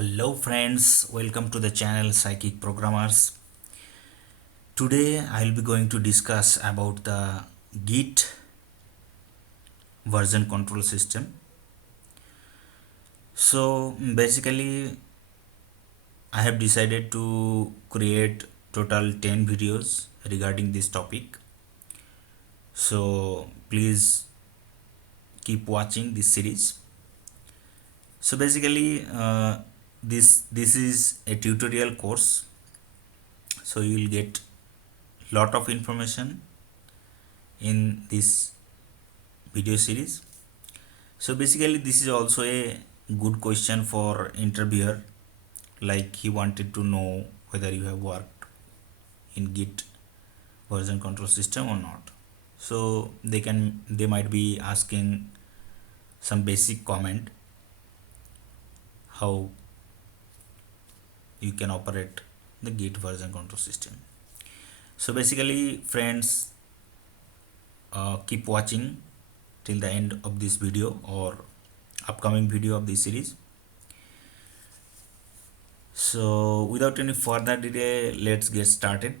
Hello friends, welcome to the channel Psychic Programmers. Today I'll be going to discuss about the Git version control system. So basically I have decided to create total 10 videos regarding this topic. So please keep watching this series. So basically this is a tutorial course, so you will get lot of information in this video series. So basically this is also a good question for interviewer, like he wanted to know whether you have worked in Git version control system or not. So they might be asking some basic comment how you can operate the Git version control system. So basically friends, keep watching till the end of this video or upcoming video of this series. So without any further delay, let's get started.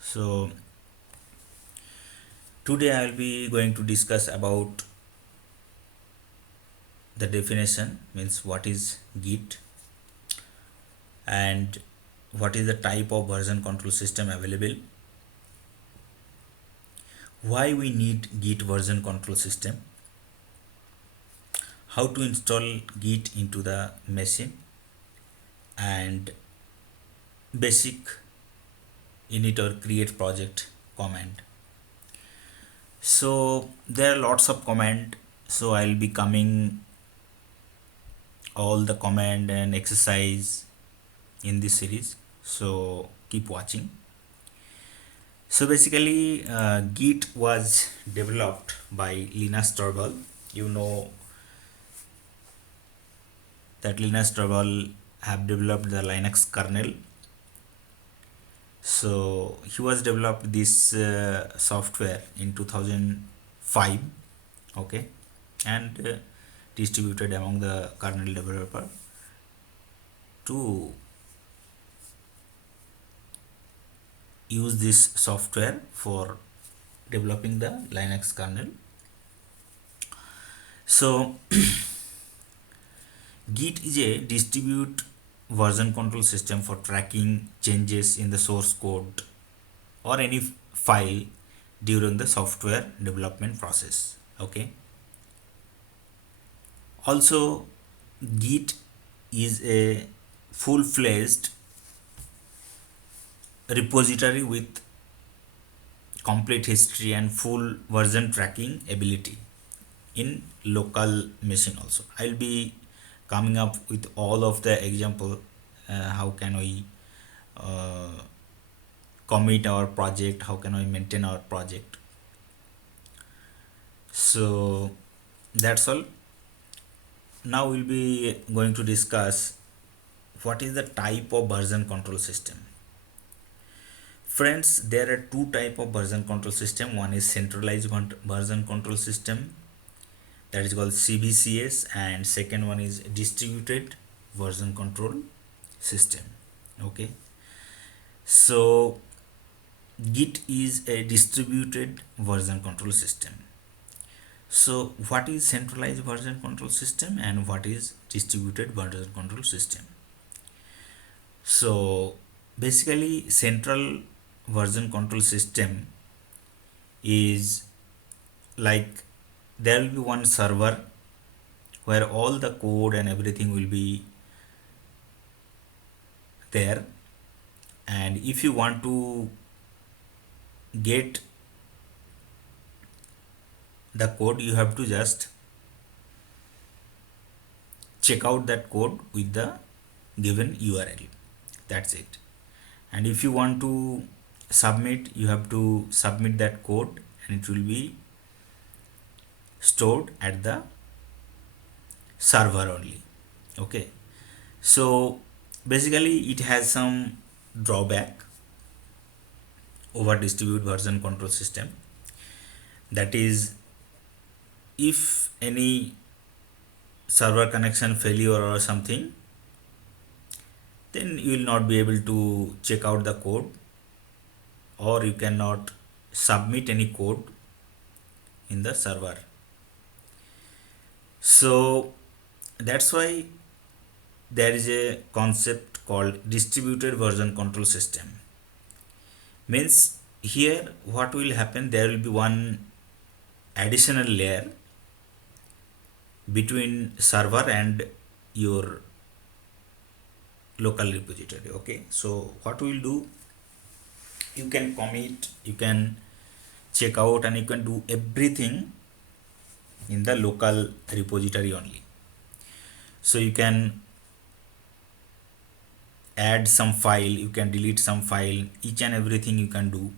So today I will be going to discuss about the definition, means what is Git and what is the type of version control system available, why we need Git version control system, how to install Git into the machine, and basic init or create project command. So there are lots of command, so I'll be coming all the command and exercise in this series, so keep watching. So basically Git was developed by Linus Torvald. You know that Linus Torvald have developed the Linux kernel. So he was developed this software in 2005, okay, and distributed among the kernel developer to use this software for developing the Linux kernel. So Git is a distribute version control system for tracking changes in the source code or any file during the software development process, okay. Also Git is a full-fledged repository with complete history and full version tracking ability in local machine. Also I'll be coming up with all of the example, how can we commit our project, how can we maintain our project. So that's all. Now we'll be going to discuss what is the type of version control system. Friends, there are two type of version control system. One is centralized version control system, that is called CVCS, and second one is distributed version control system, okay. So Git is a distributed version control system. So what is centralized version control system and what is distributed version control system? So basically central version control system is like there will be one server where all the code and everything will be there, and if you want to get the code, you have to just check out that code with the given URL, that's it. And if you want to submit, you have to submit that code and it will be stored at the server only, okay. So basically it has some drawback over distributed version control system, that is if any server connection failure or something, then you will not be able to check out the code, or you cannot submit any code in the server. So that's why there is a concept called distributed version control system. Means here what will happen, there will be one additional layer between server and your local repository. Okay, so what we will do, you can commit, you can check out, and you can do everything in the local repository only. So you can add some file, you can delete some file, each and everything you can do,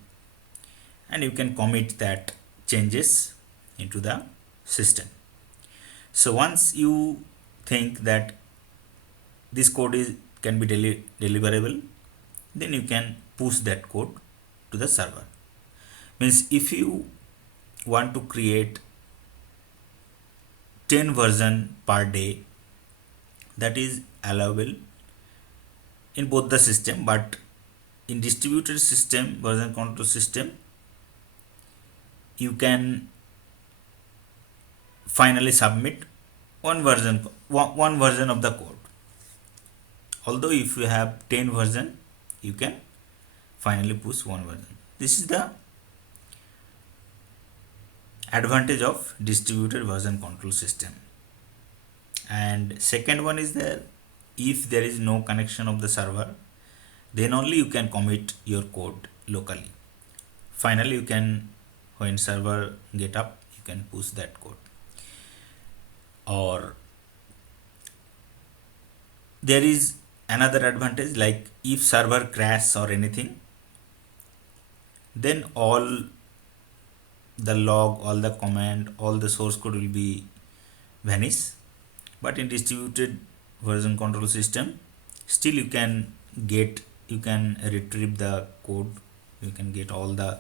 and you can commit that changes into the system. So once you think that this code is can be deliverable, then you can push that code to the server. Means if you want to create 10 version per day, that is allowable in both the system, but in distributed system version control system, you can finally submit one version of the code. Although if you have 10 version, you can finally push one version. This is the advantage of distributed version control system. And second one is that if there is no connection of the server, then only you can commit your code locally. Finally, you can, when server get up, you can push that code. Or there is another advantage, like if server crash or anything, then all the log, all the command, all the source code will be vanish. But in distributed version control system, still you can retrieve the code, you can get all the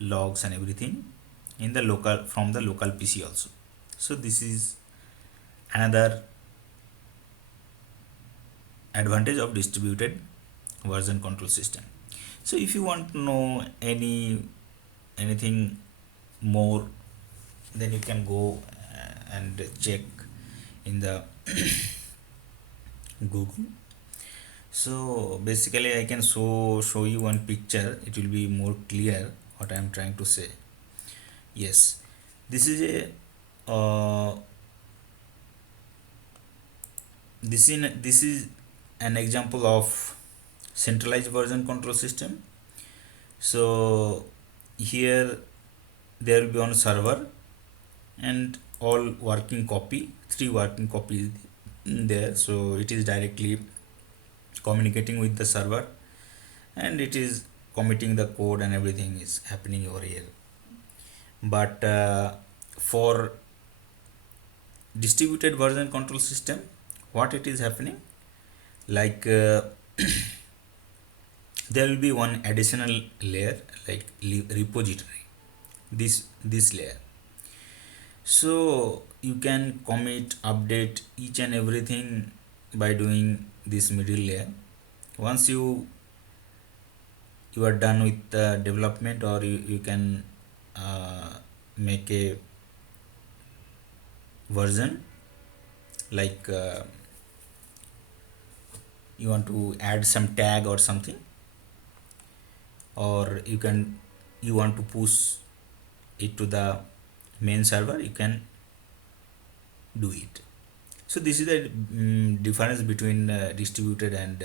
logs and everything in the local, from the local PC also. So this is another advantage of distributed version control system. So if you want to know anything more, then you can go and check in the Google. So basically I can show you one picture, it will be more clear what I am trying to say. Yes, this is a this is an example of centralized version control system. So here there will be on server and all working copy, 3 working copies there. So it is directly communicating with the server, and it is committing the code, and everything is happening over here. But for distributed version control system, what it is happening, like there will be one additional layer, like repository, this layer. So you can commit, update each and everything by doing this middle layer. Once you are done with the development, or you can make a version, like you want to add some tag or something, or you want to push it to the main server, you can do it. So this is the difference between distributed and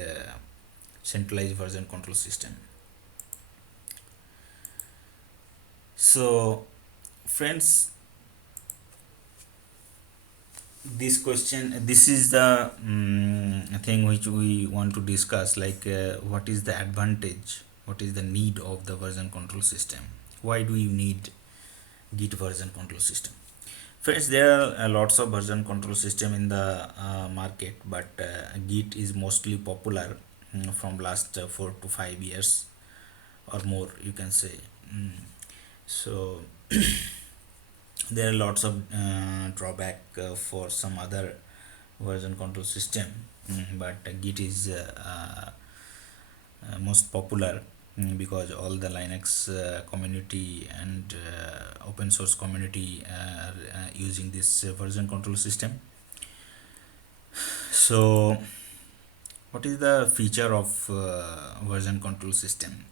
centralized version control system. So friends, this is the thing which we want to discuss, like what is the advantage, what is the need of the version control system, why do you need Git version control system. Friends, there are lots of version control system in the market, but Git is mostly popular from last 4 to 5 years or more, you can say. So there are lots of drawback for some other version control system. but Git is most popular, because all the Linux community and open source community are using this version control system. So what is the feature of version control system?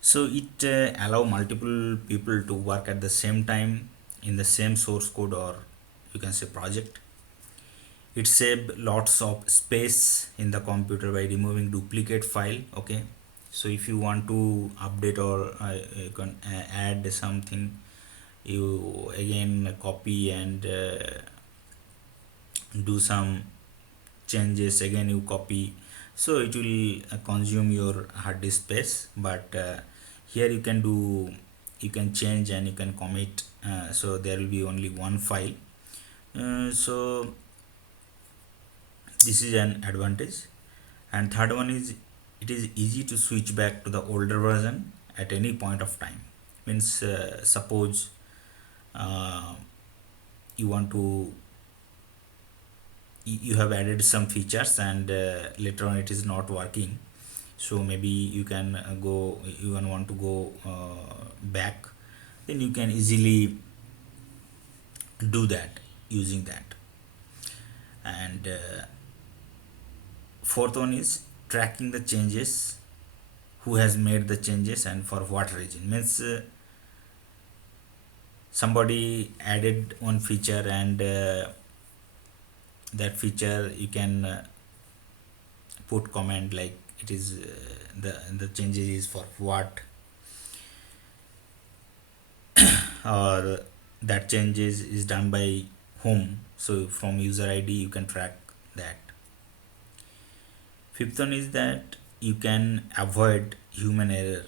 So it allow multiple people to work at the same time in the same source code, or you can say project. It save lots of space in the computer by removing duplicate file. Okay, so if you want to update or you can add something, you again copy and do some changes, again you copy, so it will consume your hard disk space. But here you can do, you can change and you can commit, so there will be only one file. So this is an advantage. And third one is, it is easy to switch back to the older version at any point of time. Means suppose uh, you want to, you have added some features and later on it is not working, so maybe you can go, you can want to go back, then you can easily do that using that. And fourth one is tracking the changes, who has made the changes and for what reason. Means somebody added one feature and that feature you can put comment like it is the changes is for what, or that changes is done by whom, so from user ID you can track that. Fifth one is that you can avoid human error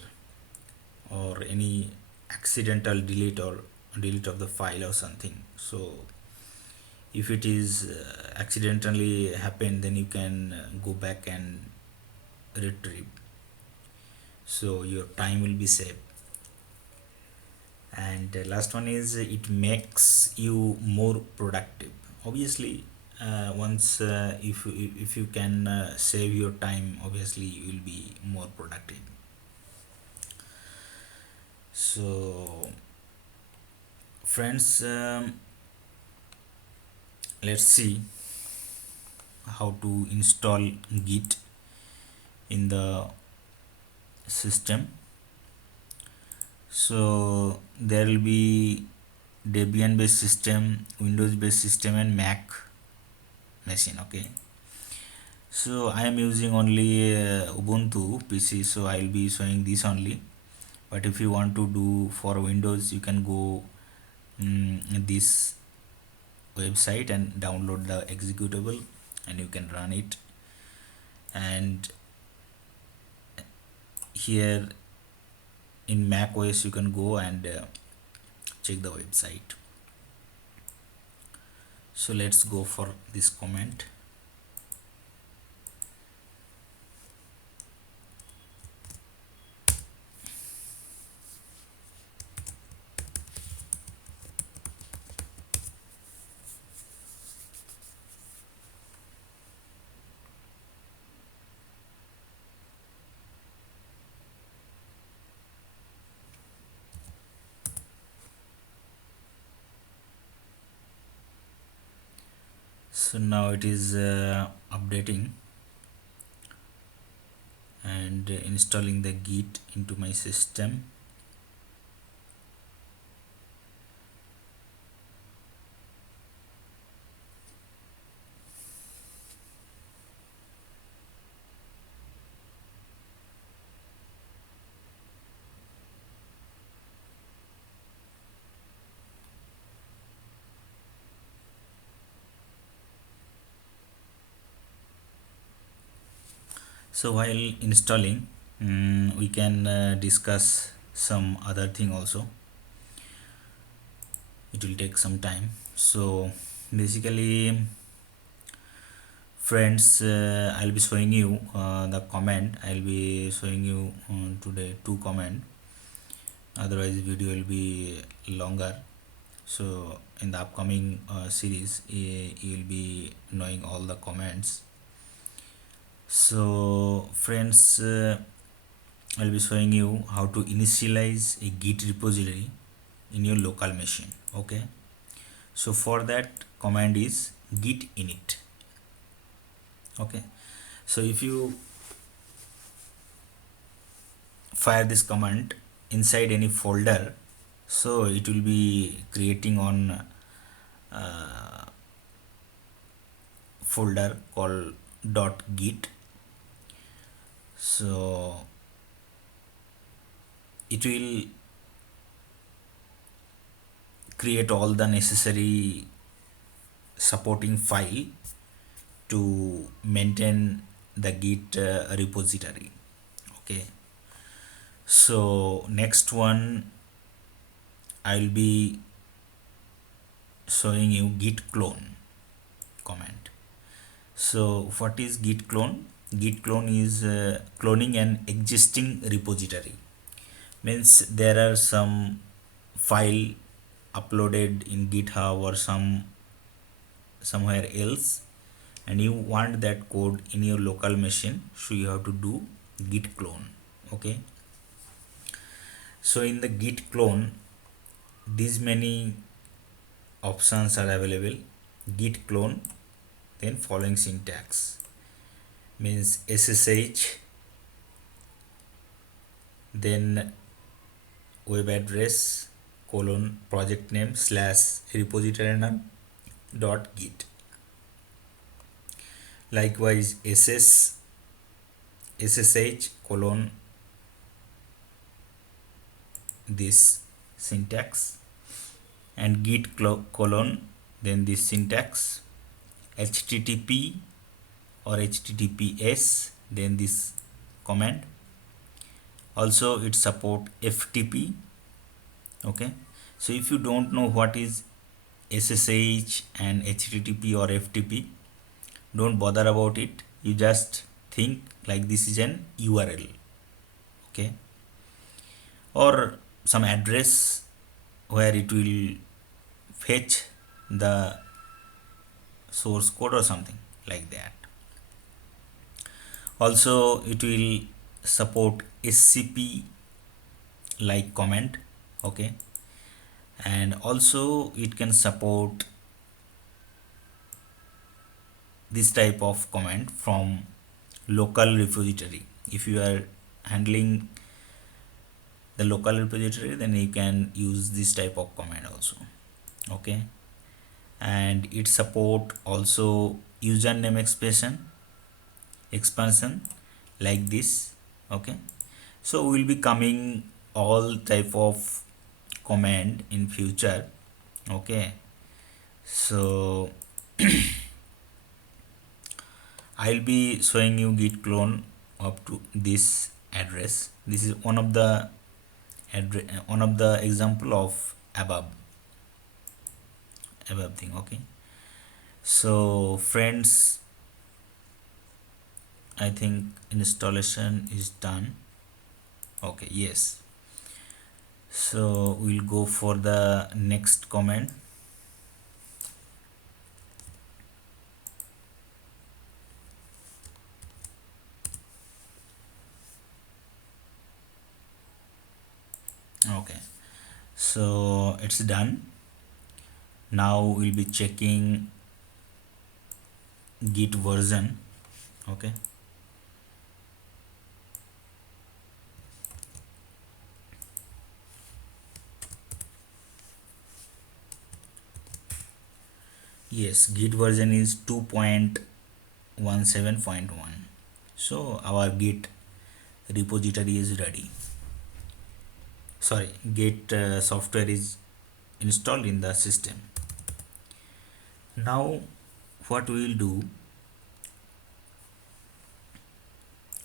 or any accidental delete or delete of the file or something. So if it is accidentally happened, then you can go back and retrieve, so your time will be saved. And last one is, it makes you more productive. Obviously once if you can save your time, obviously you will be more productive. So friends, let's see how to install Git in the system. So there will be Debian based system, Windows based system and Mac machine. Okay, so I am using only Ubuntu PC, so I will be showing this only. But if you want to do for Windows, you can go this website and download the executable and you can run it. And here in Mac OS you can go and check the website. So let's go for this comment. So now it is updating and installing the Git into my system. So while installing, we can discuss some other thing also. It will take some time. So basically friends, I'll be showing you the comment. I'll be showing you today 2 comment, otherwise video will be longer. So in the upcoming series you will be knowing all the comments. So friends, I'll be showing you how to initialize a git repository in your local machine. Okay, so for that command is git init. Okay, so if you fire this command inside any folder, so it will be creating on folder called .git. So it will create all the necessary supporting file to maintain the git repository. Okay, so next one I'll be showing you git clone command. So what is git clone? Git clone is cloning an existing repository. Means there are some file uploaded in GitHub or somewhere else, and you want that code in your local machine, so you have to do git clone. Okay, so in the git clone, these many options are available. Git clone, then following syntax, means SSH, then web address colon project name / repository name .git. Likewise SSH colon this syntax, and git colon then this syntax, http or https then this command. Also it support FTP. Okay, so if you don't know what is SSH and HTTP or FTP, don't bother about it. You just think like this is an URL. Okay, or some address where it will fetch the source code or something like that. Also it will support SCP like command. Okay, and also it can support this type of command from local repository. If you are handling the local repository, then you can use this type of command also. Okay, and it support also username expansion like this. Okay, so we'll be coming all type of command in future. Okay, so I'll be showing you git clone up to this address. This is one of the example of above thing. Okay, so friends, I think installation is done. Okay, yes, so we'll go for the next command. Okay, so it's done. Now we'll be checking git version. Okay, yes, git version is 2.17.1. so our git repository is ready. Sorry, git software is installed in the system. Now what we will do,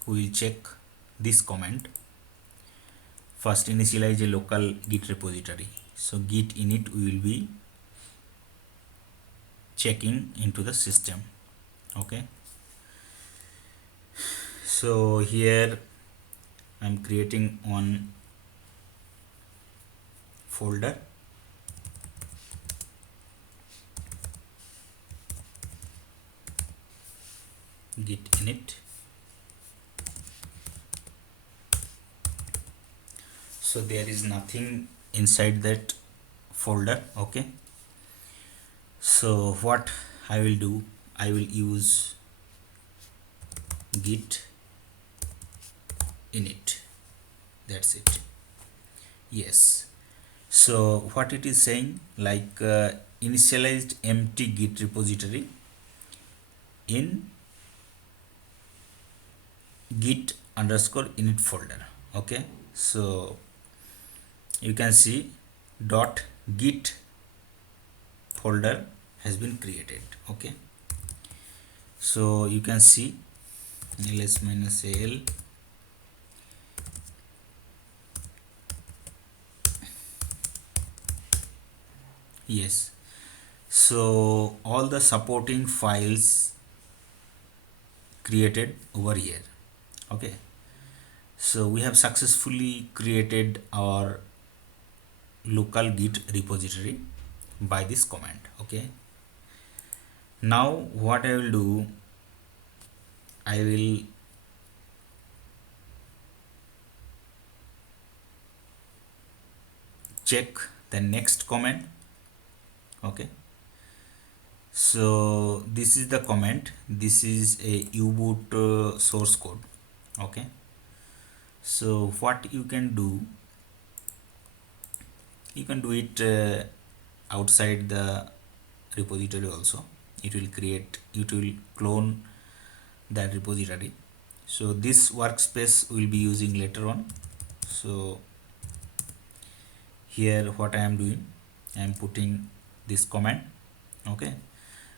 we will check this command. First, initialize a local git repository. So git init we will be checking into the system. Okay, so here I'm creating one folder, git init. so there is nothing inside that folder. Okay, so what I will do, I will use git init, that's it. Yes, so what it is saying, like initialized empty git repository in git underscore init folder. Okay, so you can see dot git folder has been created. Okay, so you can see ls minus al, yes, so all the supporting files created over here. Okay, so we have successfully created our local git repository by this command. Okay, now what I will do, I will check the next command. Okay, so this is the comment, this is a u-boot source code. Okay, so what you can do, you can do it outside the repository also. It will create, it will clone that repository. So this workspace will be using later on. So here what I am doing, I am putting this command. Okay,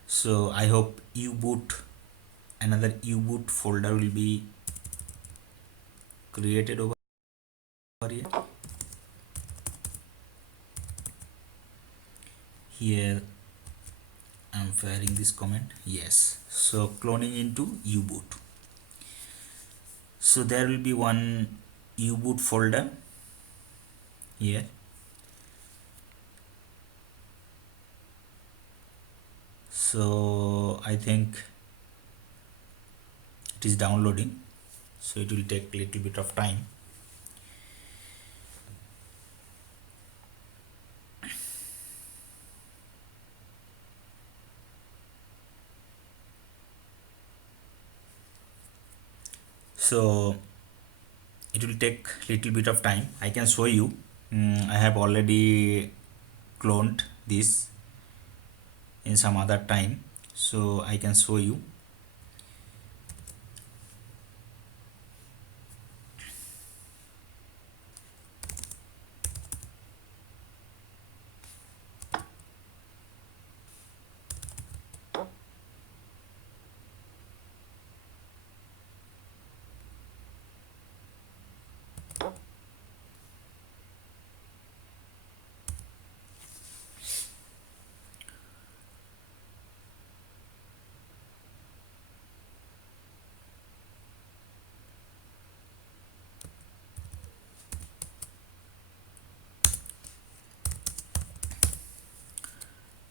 so I hope u-boot, another u-boot folder will be created over here. Here I'm firing this comment. Yes, so cloning into u-boot. So there will be one u-boot folder here. So I think it is downloading, so it will take a little bit of time. So it will take little bit of time. I can show you. I have already cloned this in some other time, so I can show you.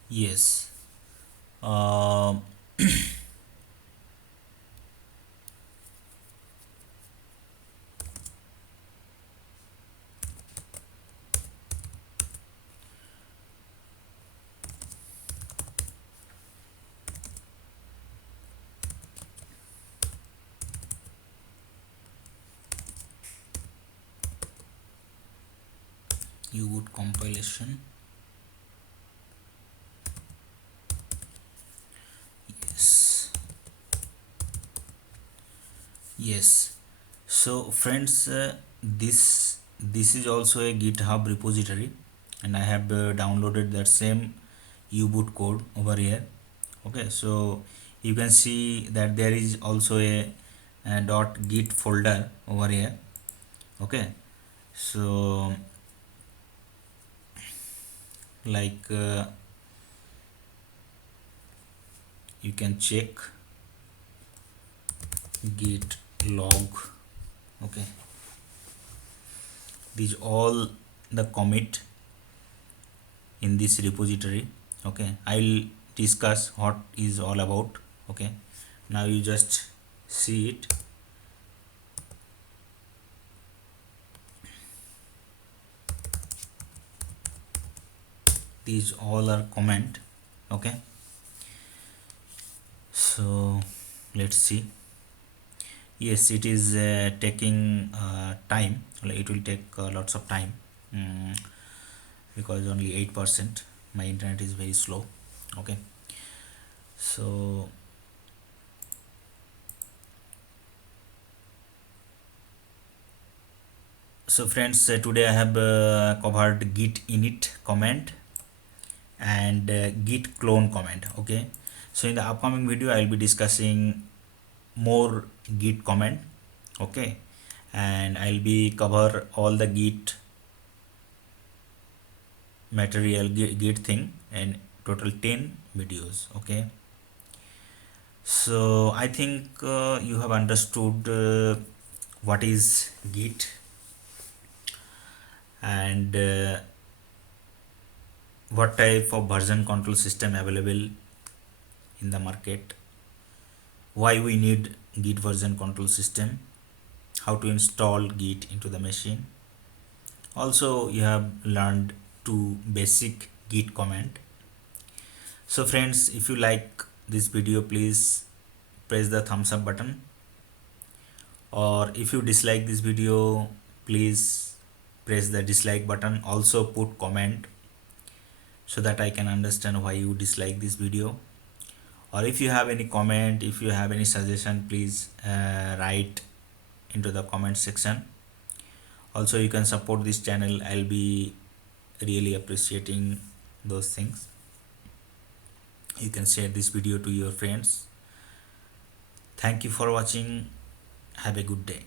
Yes, um, u-boot compilation. Yes, yes. So friends, this is also a GitHub repository, and I have downloaded that same u-boot code over here. Okay, so you can see that there is also a .git folder over here. Okay, so like you can check git log. Okay, these all the commit in this repository. Okay, I'll discuss what is all about. Okay, now you just see it. these all are comment. Okay, so let's see. Yes, it is taking time. Like, it will take lots of time, mm, because only 8%. My internet is very slow. Okay, so friends, today I have covered git init comment and git clone comment. Okay, so in the upcoming video I will be discussing more git comment. Okay, and I'll be cover all the git material, git thing, and total 10 videos. Okay, so I think you have understood what is git, and what type of version control system available in the market, why we need git version control system, how to install git into the machine. Also you have learned two basic git comment. So friends, if you like this video, please press the thumbs up button, or if you dislike this video, please press the dislike button. Also put comment so that I can understand why you dislike this video. Or if you have any comment, if you have any suggestion, please write into the comment section. Also you can support this channel. I'll be really appreciating those things. You can share this video to your friends. Thank you for watching. Have a good day.